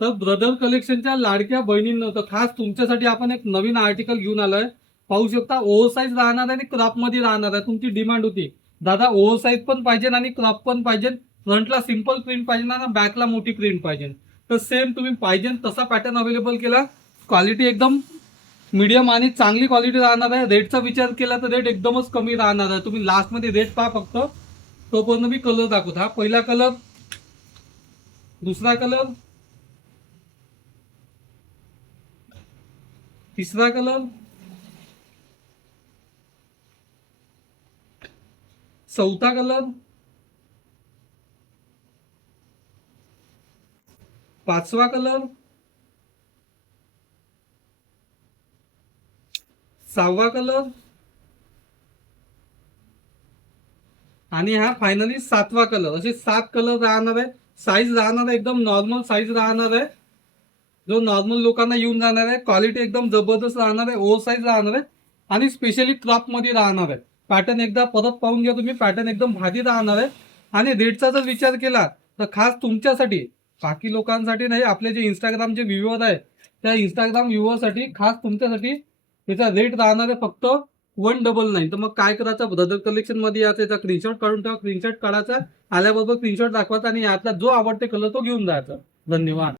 तर ब्रदर कलेक्शनच्या लाडक्या बहिणींना तर खास तुमच्यासाठी आपण एक नवीन आर्टिकल घेऊन आलोय. पाहू शकता ओव्हर साईज राहणार आहे आणि क्रॉप मध्ये राहणार आहे. तुमची डिमांड होती दादा ओव्हर साईज पण पाहिजे आणि क्रॉप पण पाहिजे, फ्रंटला सिंपल प्रिंट पाहिजे ना बॅकला मोठी प्रिंट पाहिजे, तर सेम तुम्ही पाहिजे तसा पॅटर्न अवेलेबल केला. क्वालिटी एकदम मीडियम आणि चांगली क्वालिटी राहणार आहे. रेटचा विचार केला तर रेट एकदमच कमी राहणार आहे. तुम्ही लास्ट मध्ये रेट पहा फक्त, तोपर्यंत मी कलर दाखवतो. हा पहिला कलर, दुसरा कलर, तिसरा कलर, चौथा कलर, पाचवा कलर, सहावा कलर आणि हा फायनली सातवा कलर. असे 7 कलर राहणार आहे. साईज राहणार आहे एकदम नॉर्मल साईज राहणार आहे, जो नॉर्मल लोकांना येऊन जाणार आहे. क्वालिटी एकदम जबरदस्त राहणार आहे, ओव्हर साईज राहणार आहे आणि स्पेशली क्रॉप मध्ये राहणार आहे. पॅटर्न एकदा परत पाहून घ्या तुम्ही, पॅटर्न एकदम भारी राहणार आहे. आणि रेटचा जर विचार केला तर खास तुमच्यासाठी, बाकी लोकांसाठी नाही, आपले जे इंस्टाग्रामचे व्ह्यूअर आहे त्या इंस्टाग्राम व्ह्यूअरसाठी खास तुमच्यासाठी त्याचा रेट राहणार आहे फक्त 199. तर मग काय करायचं, ब्रदर कलेक्शन मध्ये याचा याचा स्क्रीनशॉट काढून ठेवा. स्क्रीनशॉट काढायचा, आल्याबरोबर स्क्रीनशॉट दाखवायचा आणि यातला जो आवडते कलर तो घेऊन जायचा. धन्यवाद.